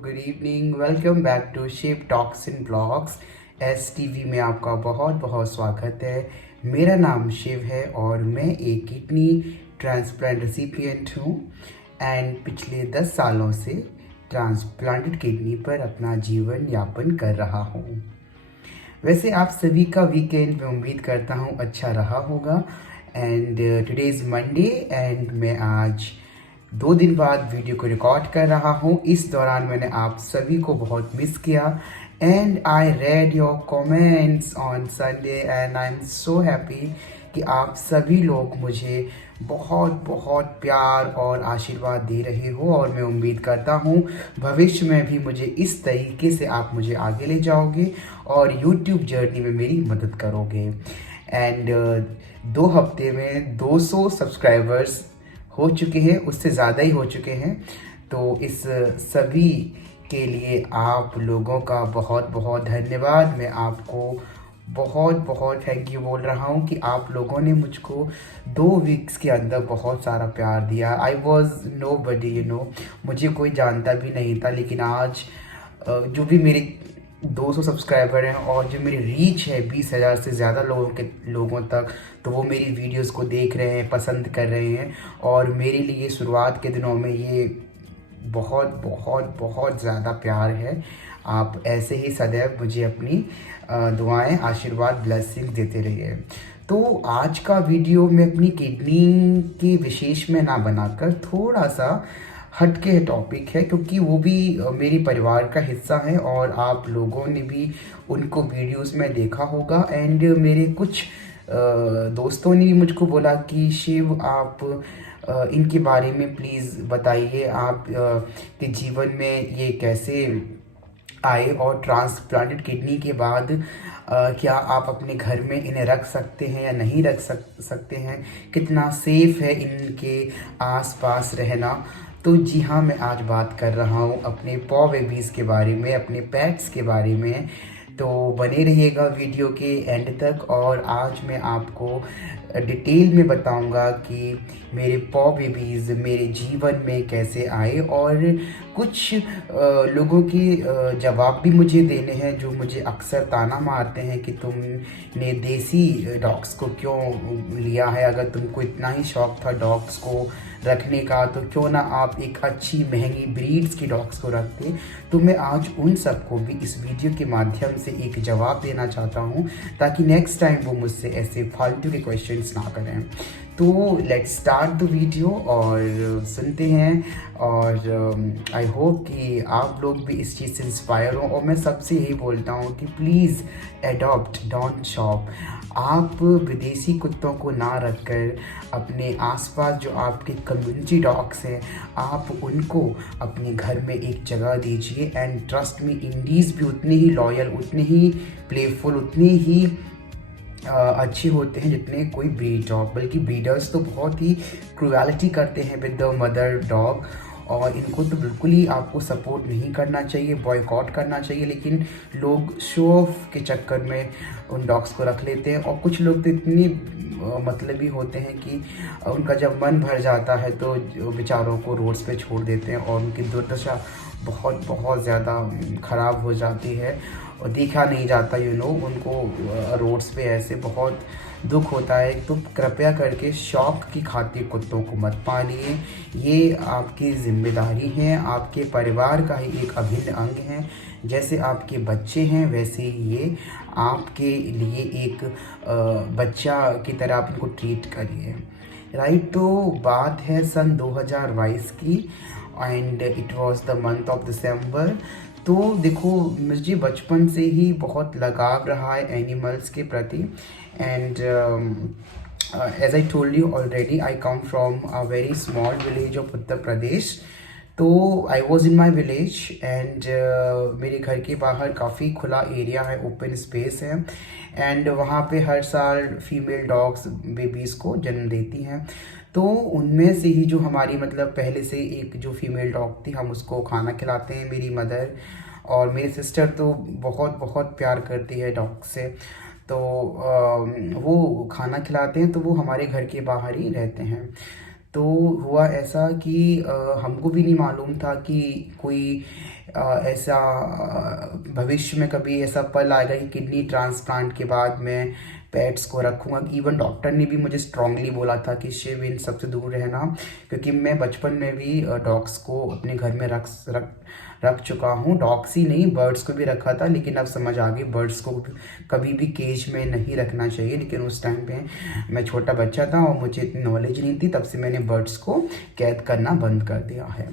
Good evening. Welcome back to Shiv talks in blogs. STV में आपका बहुत बहुत स्वागत है। मेरा नाम शिव है और मैं एक किडनी ट्रांसप्लांट रेसिपिएंट हूँ एंड पिछले 10 सालों से ट्रांसप्लांटेड किडनी पर अपना जीवन यापन कर रहा हूँ। वैसे आप सभी का वीकेंड मैं उम्मीद करता हूँ अच्छा रहा होगा and today is Monday and मैं आज 2 दिन बाद वीडियो को रिकॉर्ड कर रहा हूँ। इस दौरान मैंने आप सभी को बहुत मिस किया and I read your comments on Sunday and I am so happy कि आप सभी लोग मुझे बहुत बहुत प्यार और आशीर्वाद दे रहे हो और मैं उम्मीद करता हूँ भविष्य में भी मुझे इस तरीके से आप मुझे आगे ले जाओगे और YouTube जर्नी में मेरी मदद करोगे। एंड 2 हफ्ते में 200 सब्सक्राइबर्स हो चुके हैं, उससे ज़्यादा ही हो चुके हैं। तो इस सभी के लिए आप लोगों का बहुत बहुत धन्यवाद। मैं आपको बहुत बहुत थैंक यू बोल रहा हूँ कि आप लोगों ने मुझको 2 वीक्स के अंदर बहुत सारा प्यार दिया। आई वॉज नो बडी मुझे कोई जानता भी नहीं था, लेकिन आज जो भी मेरे 200 सब्सक्राइबर हैं और जो मेरी रीच है 20,000 से ज़्यादा लोगों तक, तो वो मेरी वीडियोस को देख रहे हैं, पसंद कर रहे हैं और मेरे लिए शुरुआत के दिनों में ये बहुत बहुत बहुत ज़्यादा प्यार है। आप ऐसे ही सदैव मुझे अपनी दुआएं, आशीर्वाद, ब्लेसिंग देते रहिए। तो आज का वीडियो मैं अपनी किडनी के विशेष में ना बनाकर थोड़ा सा हटके टॉपिक है, क्योंकि वो भी मेरे परिवार का हिस्सा है और आप लोगों ने भी उनको वीडियोस में देखा होगा एंड मेरे कुछ दोस्तों ने भी मुझको बोला कि शिव आप इनके बारे में प्लीज़ बताइए, आप के जीवन में ये कैसे आए और ट्रांसप्लांटेड किडनी के बाद क्या आप अपने घर में इन्हें रख सकते हैं या नहीं रख सकते हैं, कितना सेफ है इनके आसपास रहना। तो जी हाँ, मैं आज बात कर रहा हूँ अपने पॉ बेबीज़ के बारे में, अपने पेट्स के बारे में। तो बने रहिएगा वीडियो के एंड तक और आज मैं आपको डिटेल में बताऊंगा कि मेरे पॉ बेबीज़ मेरे जीवन में कैसे आए और कुछ लोगों के जवाब भी मुझे देने हैं जो मुझे अक्सर ताना मारते हैं कि तुमने देसी डॉग्स को क्यों लिया है, अगर तुमको इतना ही शौक था डॉग्स को रखने का तो क्यों ना आप एक अच्छी महंगी ब्रीड्स की डॉग्स को रखते। तो मैं आज उन सबको भी इस वीडियो के माध्यम से एक जवाब देना चाहता हूँ ताकि नेक्स्ट टाइम वो मुझसे ऐसे फालतू के क्वेश्चंस ना करें। तो लेट्स स्टार्ट द वीडियो और सुनते हैं और आई होप कि आप लोग भी इस चीज़ से इंस्पायर हो। और मैं सबसे यही बोलता हूँ कि प्लीज़ एडॉप्ट, डोंट शॉप। आप विदेशी कुत्तों को ना रखकर अपने आसपास जो आपके कम्युनिटी डॉग्स हैं आप उनको अपने घर में एक जगह दीजिए एंड ट्रस्ट में इंडीज़ भी उतने ही लॉयल, उतने ही प्लेफुल, उतने ही अच्छे होते हैं जितने कोई ब्रीड डॉग। बल्कि ब्रीडर्स तो बहुत ही क्रूएलिटी करते हैं विद द मदर डॉग और इनको तो बिल्कुल ही आपको सपोर्ट नहीं करना चाहिए, बॉयकॉट करना चाहिए। लेकिन लोग शो ऑफ के चक्कर में उन डॉग्स को रख लेते हैं और कुछ लोग तो इतनी मतलबी होते हैं कि उनका जब मन भर जाता है तो बेचारों को रोड्स पे छोड़ देते हैं और उनकी दुर्दशा बहुत बहुत ज़्यादा ख़राब हो जाती है और देखा नहीं जाता उनको रोड्स पे ऐसे बहुत दुख होता है। तो कृपया करके शौक की खातिर कुत्तों को मत पालिए, ये आपकी जिम्मेदारी है, आपके परिवार का ही एक अभिन्न अंग है। जैसे आपके बच्चे हैं वैसे ही ये आपके लिए एक बच्चा की तरह आप उनको ट्रीट करिए, राइट। तो बात है सन 2022 की and it was the month of December. तो देखो, मुझे बचपन से ही बहुत लगाव रहा है एनिमल्स के प्रति and as I told you already I come from a very small village of Uttar Pradesh. तो I was in my village and मेरे घर के बाहर काफ़ी खुला एरिया है, ओपन स्पेस है एंड वहाँ पे हर साल फीमेल डॉग्स बेबीज़ को जन्म देती हैं। तो उनमें से ही जो हमारी मतलब पहले से एक जो फीमेल डॉग थी, हम उसको खाना खिलाते हैं। मेरी मदर और मेरी सिस्टर तो बहुत बहुत प्यार करती है डॉग से, तो वो खाना खिलाते हैं, तो वो हमारे घर के बाहर ही रहते हैं। तो हुआ ऐसा कि हमको भी नहीं मालूम था कि कोई ऐसा भविष्य में कभी ऐसा पल आएगा कि किडनी ट्रांसप्लांट के बाद मैं पेट्स को रखूँगा। इवन डॉक्टर ने भी मुझे स्ट्रांगली बोला था कि शिव इन सबसे दूर रहना, क्योंकि मैं बचपन में भी डॉग्स को अपने घर में रख चुका हूँ। डॉग्स ही नहीं, बर्ड्स को भी रखा था, लेकिन अब समझ आ गई बर्ड्स को कभी भी केज में नहीं रखना चाहिए। लेकिन उस टाइम पे मैं छोटा बच्चा था और मुझे इतनी नॉलेज नहीं थी, तब से मैंने बर्ड्स को कैद करना बंद कर दिया है।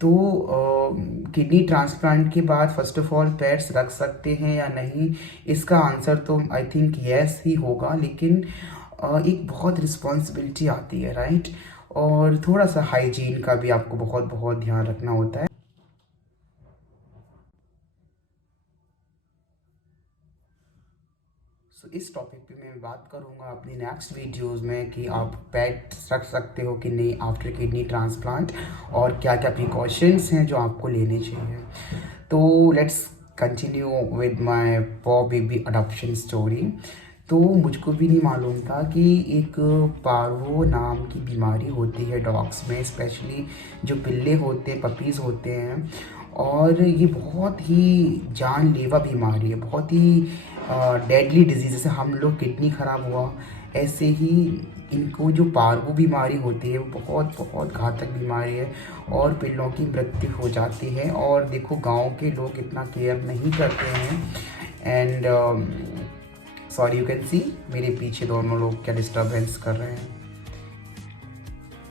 तो किडनी ट्रांसप्लांट के बाद फर्स्ट ऑफ ऑल पेट्स रख सकते हैं या नहीं, इसका आंसर तो आई थिंक येस ही होगा, लेकिन एक बहुत रिस्पॉन्सिबिलिटी आती है, राइट। और थोड़ा सा हाइजीन का भी आपको बहुत बहुत ध्यान रखना होता है। सो इस टॉपिक पे मैं बात करूँगा अपनी नेक्स्ट वीडियोस में कि आप पेट रख सकते हो कि नहीं आफ्टर किडनी ट्रांसप्लांट, और क्या क्या प्रिकॉशंस हैं जो आपको लेने चाहिए। तो लेट्स कंटिन्यू विद माय पॉ बेबी अडॉप्शन स्टोरी। तो मुझको भी नहीं मालूम था कि एक पार्वो नाम की बीमारी होती है डॉग्स में, स्पेशली जो पिल्ले होते हैं, पपीज़ होते हैं, और ये बहुत ही जानलेवा बीमारी है, बहुत ही डेडली डिजीज़। जैसे हम लोग किडनी ख़राब हुआ, ऐसे ही इनको जो पार्वो बीमारी होती है वो बहुत बहुत घातक बीमारी है, और पिल्लों की मृत्यु हो जाती है। और देखो गांव के लोग इतना केयर नहीं करते हैं। And sorry, you can see मेरे पीछे दोनों लोग क्या डिस्टर्बेंस कर रहे हैं।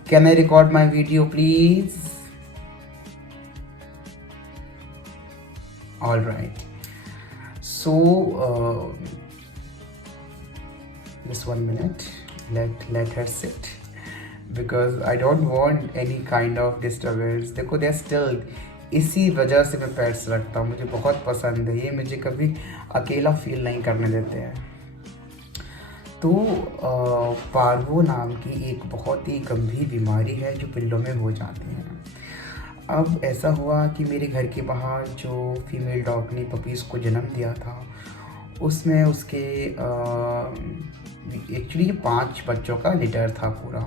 Can I record my video please? All right, so just 1 minute, let her sit because I don't want any kind of disturbance. देखो they are still, इसी वजह से मैं पेट्स रखता हूँ, मुझे बहुत पसंद है, ये मुझे कभी अकेला फील नहीं करने देते हैं। तो पार्वो नाम की एक बहुत ही गंभीर बीमारी है जो पिल्लों में हो जाती है। अब ऐसा हुआ कि मेरे घर के बाहर जो फीमेल डॉग ने पपीज़ को जन्म दिया था, उसमें उसके एक्चुअली ये 5 बच्चों का लिटर था पूरा,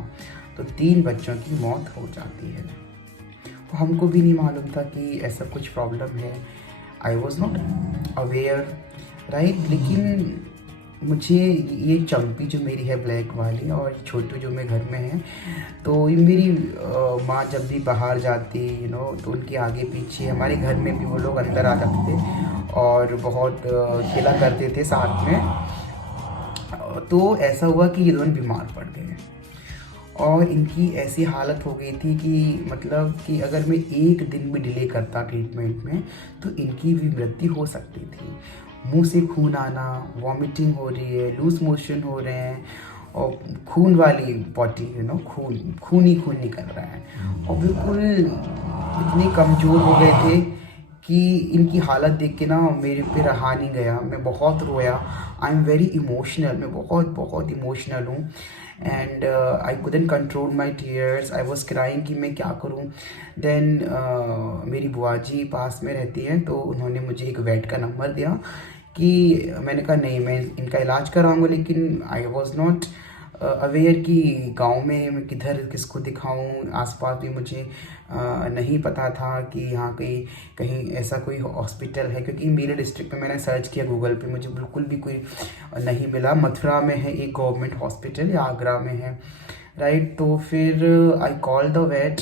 तो 3 बच्चों की मौत हो जाती है। तो हमको भी नहीं मालूम था कि ऐसा कुछ प्रॉब्लम है, I was not aware, right. लेकिन मुझे ये चंपी जो मेरी है ब्लैक वाली, और छोटू जो मेरे घर में है, तो ये मेरी माँ जब भी बाहर जाती तो उनके आगे पीछे, हमारे घर में भी वो लोग अंदर आ जाते थे और बहुत खेला करते थे साथ में। तो ऐसा हुआ कि ये दोनों बीमार पड़ गए, और इनकी ऐसी हालत हो गई थी कि मतलब कि अगर मैं एक दिन भी डिले करता ट्रीटमेंट में तो इनकी भी मृत्यु हो सकती थी। मुंह से खून आना, वॉमिटिंग हो रही है, लूज मोशन हो रहे हैं, और खून वाली पॉटी खून ही खून निकल रहा है, और बिल्कुल इतने कमज़ोर हो गए थे कि इनकी हालत देख के ना मेरे पे रहा नहीं गया, मैं बहुत रोया। आई एम वेरी इमोशनल, मैं बहुत बहुत इमोशनल हूँ, and I couldn't control my tears, I was crying कि मैं क्या करूँ। देन मेरी बुआ जी पास में रहती हैं, तो उन्होंने मुझे एक वेट का नंबर दिया कि मैंने कहा नहीं, मैं इनका इलाज कराऊंगा, लेकिन आई वॉज नॉट अवेयर कि गांव में मैं किधर किसको दिखाऊं। आसपास भी मुझे नहीं पता था कि यहाँ कहीं कहीं ऐसा कोई हॉस्पिटल है, क्योंकि मेरे डिस्ट्रिक्ट में मैंने सर्च किया गूगल पे, मुझे बिल्कुल भी कोई नहीं मिला। मथुरा में है एक गवर्नमेंट हॉस्पिटल, या आगरा में है, राइट। तो फिर I call the vet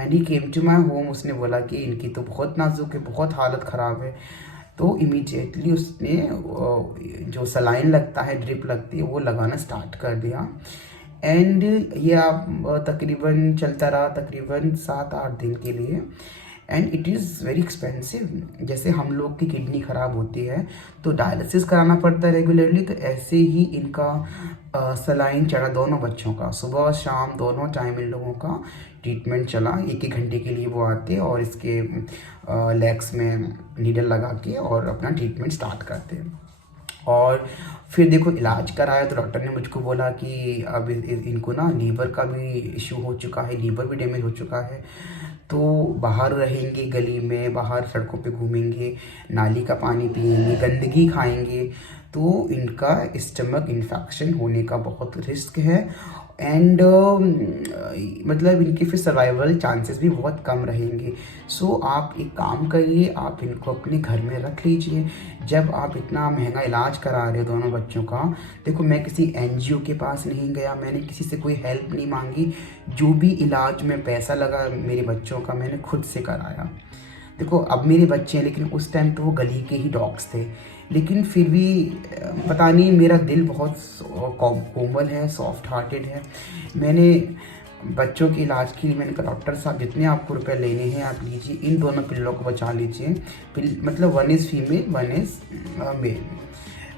and he came to my home. उसने बोला कि इनकी तो बहुत नाजुक है, बहुत हालत ख़राब है। तो इमीडिएटली उसने जो सलाइन लगता है, ड्रिप लगती है, वो लगाना स्टार्ट कर दिया। एंड ये आप तकरीबन चलता रहा तकरीबन 7-8 दिन के लिए, and it is very expensive. जैसे हम लोग की किडनी ख़राब होती है तो डायलिसिस कराना पड़ता है रेगुलरली, तो ऐसे ही इनका सलाइन चढ़ा दोनों बच्चों का, सुबह शाम दोनों टाइम इन लोगों का ट्रीटमेंट चला। 1-1 घंटे के लिए वो आते और इसके लेग्स में नीडल लगा के और अपना ट्रीटमेंट स्टार्ट करते हैं। और फिर देखो इलाज कराया तो डॉक्टर ने मुझको बोला कि अब इनको ना लीवर का भी इशू हो चुका है, लीवर भी डैमेज हो चुका है, तो बाहर रहेंगे, गली में बाहर सड़कों पे घूमेंगे, नाली का पानी पिएंगे, गंदगी खाएंगे, तो इनका स्टमक इन्फेक्शन होने का बहुत रिस्क है। एंड मतलब इनके फिर सर्वाइवल चांसेस भी बहुत कम रहेंगे। सो आप एक काम करिए, आप इनको अपने घर में रख लीजिए। जब आप इतना महंगा इलाज करा रहे हो दोनों बच्चों का, देखो मैं किसी एनजीओ के पास नहीं गया, मैंने किसी से कोई हेल्प नहीं मांगी। जो भी इलाज में पैसा लगा मेरे बच्चों का, मैंने खुद से कराया। देखो अब मेरे बच्चे हैं, लेकिन उस टाइम तो वो गली के ही डॉग्स थे। लेकिन फिर भी पता नहीं, मेरा दिल बहुत कोमल है, सॉफ्ट हार्टेड है। मैंने बच्चों के इलाज के लिए मैंने कहा डॉक्टर साहब जितने आपको रुपए लेने हैं आप लीजिए, इन दोनों पिल्लों को बचा लीजिए। मतलब one is female, one is male,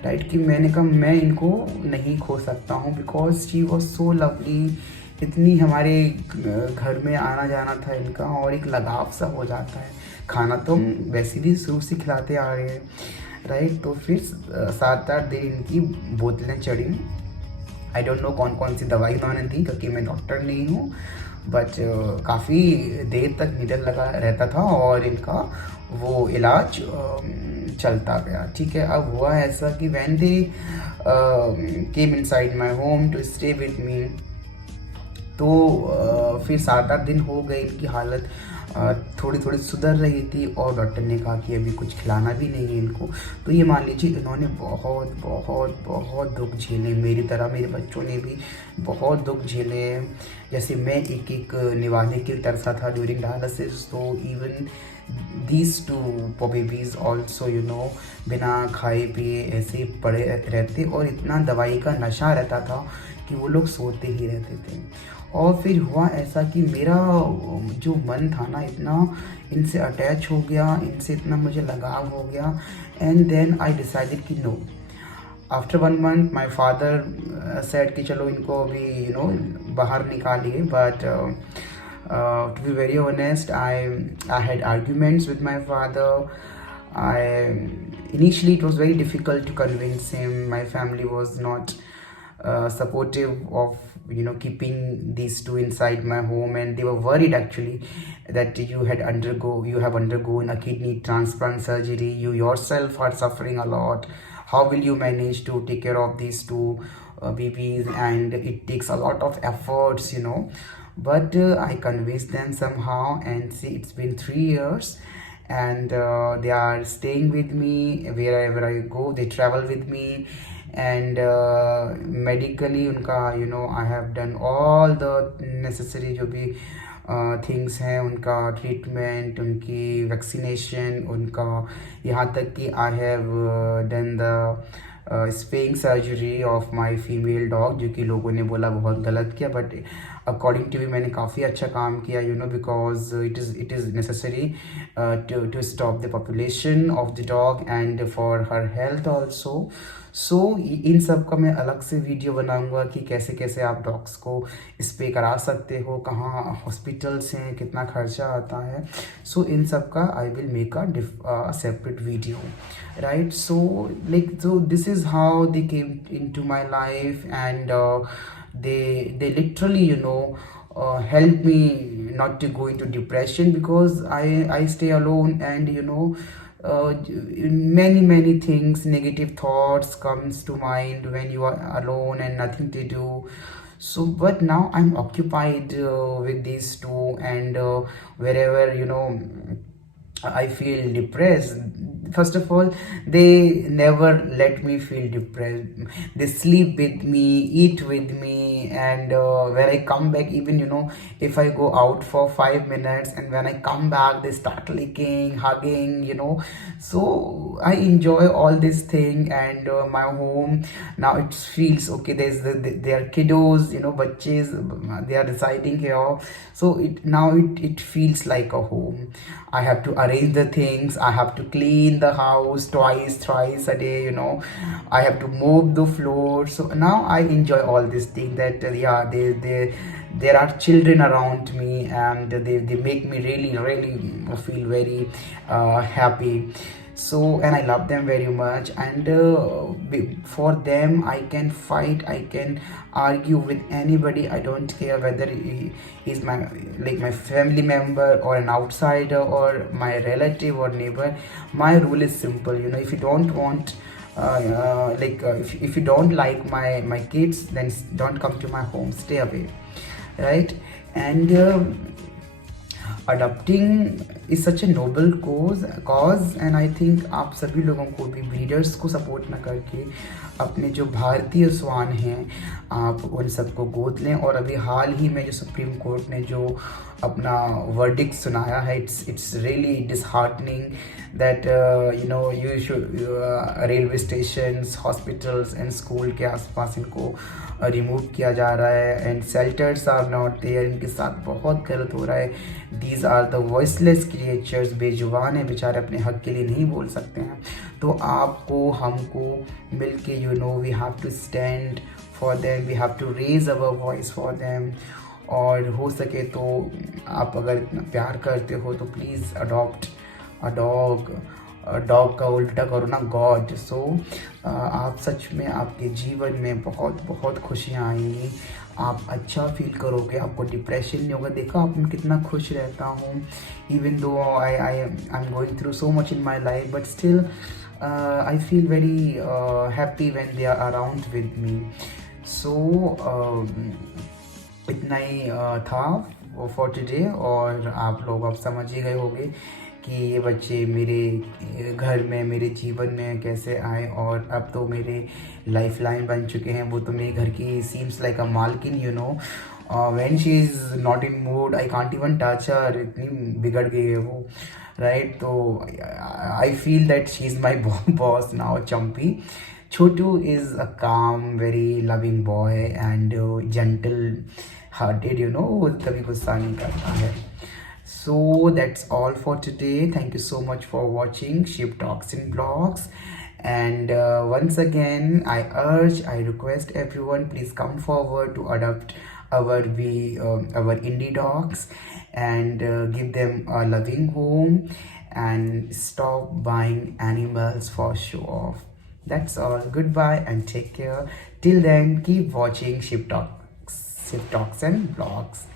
right. कि मैंने कहा मैं इनको नहीं खो सकता हूँ, because she was so lovely. इतनी हमारे घर में आना जाना था इनका, और एक लगाव सा हो जाता है। खाना तो हम वैसे भी शुरू से खिलाते आ रहे हैं, राइट। तो फिर 7-8 दिन इनकी बोतलें चढ़ी। आई डोंट नो कौन कौन सी दवाई उन्होंने दी, क्योंकि मैं डॉक्टर नहीं हूँ। बट काफ़ी देर तक निडल लगा रहता था और इनका वो इलाज चलता गया, ठीक है। अब हुआ ऐसा कि when they came inside my home to stay with me, तो फिर 7-8 दिन हो गए, इनकी हालत थोड़ी थोड़ी सुधर रही थी, और डॉक्टर ने कहा कि अभी कुछ खिलाना भी नहीं है इनको। तो ये मान लीजिए इन्होंने बहुत बहुत बहुत दुख झेले, मेरी तरह मेरे बच्चों ने भी बहुत दुख झेले हैं। जैसे मैं एक एक निभाने के लिए तरसा था ड्यूरिंग डायलिसिस, तो even these two babies also बिना खाए पिए ऐसे पड़े रहते, और इतना दवाई का नशा रहता था कि वो लोग सोते ही रहते थे। और फिर हुआ ऐसा कि मेरा जो मन था ना, इतना इनसे अटैच हो गया, इनसे इतना मुझे लगाव हो गया। एंड देन आई डिसाइडेड कि no, after 1 month my father said कि चलो इनको अभी बाहर निकालिए। But to be very honest, I had arguments with my father. I initially it was very difficult to convince him. My family was not supportive of keeping these two inside my home, and they were worried actually that you have undergone a kidney transplant surgery. You yourself are suffering a lot. How will you manage to take care of these two babies? And it takes a lot of efforts. But I convinced them somehow, and see, it's been 3 years, and they are staying with me wherever I go. They travel with me, and medically उनका I have done all the necessary जो भी things हैं, उनका treatment, उनकी vaccination, उनका यहाँ तक कि I have done the spaying surgery of my female dog, जो कि लोगों ने बोला बहुत गलत किया, बट अकॉर्डिंग टू भी मैंने काफ़ी अच्छा काम किया, because it is necessary to stop the population of the dog and for her health also. So इन सब का मैं अलग से वीडियो बनाऊंगा कि कैसे कैसे आप डॉग्स को स्प्रे करा सकते हो, कहाँ हॉस्पिटल्स हैं, कितना खर्चा आता है। सो इन सब का I will make a separate video, right. So this is how they came into my life, and they literally help me not to go into depression, because I stay alone, and many things, negative thoughts comes to mind when you are alone and nothing to do. So but now I'm occupied with these two, and wherever I feel depressed, first of all, they never let me feel depressed. They sleep with me, eat with me, and when I come back, even if I go out for 5 minutes, and when I come back, they start licking, hugging. So I enjoy all this thing, and my home now it feels okay. There are kiddos, baches, they are residing here, so it feels like a home. I have to arrange the things, I have to clean the house twice, thrice a day, I have to mop the floor. So now I enjoy all these things, that there are children around me, and they make me really feel very happy. So, and I love them very much, and for them I can fight, I can argue with anybody. I don't care whether he is my family member, or an outsider, or my relative or neighbor. My rule is simple, if you don't want if you don't like my kids, then don't come to my home, stay away, right? And adopting is such a noble cause and I think आप सभी लोगों को भी breeders को support ना करके अपने जो भारतीय स्वान हैं आप उन सबको गोद लें। और अभी हाल ही में जो सुप्रीम कोर्ट ने जो अपना वर्डिक्ट सुनाया है, it's really disheartening that you should railway station, hospitals and school के आसपास इनको रिमूव किया जा रहा है and shelters are not there. इनके साथ बहुत गलत हो रहा है। These are the voiceless creatures, बेजुबान है बेचारे, अपने हक के लिए नहीं बोल सकते हैं। तो आपको हमको मिल के we have to stand for them, we have to raise our voice for them. और हो सके तो आप अगर इतना प्यार करते हो तो प्लीज़ अडॉप्ट अ डॉग का उल्टा करो ना गॉड। सो आप सच में आपके जीवन में बहुत बहुत खुशियाँ आएंगी, आप अच्छा फील करोगे, आपको डिप्रेशन नहीं होगा। देखो आप मैं कितना खुश रहता हूँ, even though I am going through so much in my life, but still I feel very happy when they are around with me. So इतना ही था फॉर टुडे। और आप लोग अब समझ ही गए होंगे कि ये बच्चे मेरे घर में, मेरे जीवन में कैसे आए और अब तो मेरे लाइफ लाइन बन चुके हैं। वो तो मेरे घर की सीम्स लाइक अ मालकिन, when she is not in mood I can't even touch her, इतनी बिगड़ गई है वो, राइट? तो I feel that she is my boss now, Champi. Chhotu is a calm very loving boy and gentle hearted, वो कभी गुस्सा नहीं करता है। So that's all for today. Thank you so much for watching Sheep Talks and Blogs. And once again, I request everyone, please come forward to adopt our indie dogs and give them a loving home and stop buying animals for show off. That's all. Goodbye and take care. Till then, keep watching Sheep Talks and Blogs.